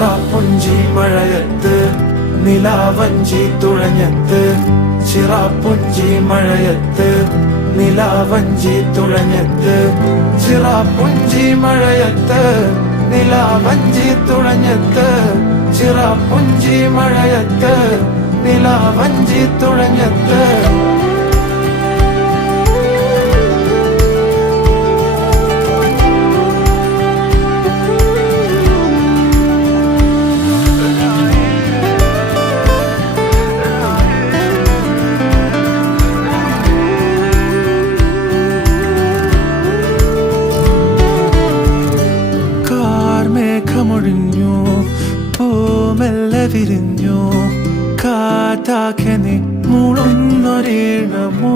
ചിറാപ്പുഞ്ചി മഴയത്ത് നിലാവഞ്ചി തുഴഞ്ഞത്ത് ചിറാപ്പുഞ്ചി മഴയത്ത് നിലാവഞ്ചി തുഴഞ്ഞത്ത് ചിറാപ്പുഞ്ചി മഴയത്ത് നിലാവഞ്ചി തുഴഞ്ഞത്ത് ചിറാപ്പുഞ്ചി മഴയത്ത് നിലാവഞ്ചി തുഴഞ്ഞത്ത് മേഘമൊഴിഞ്ഞു പൂമെല്ലെ വിരിഞ്ഞു കാറ്റാകെ നീ മൂളുന്നൊരീണമോ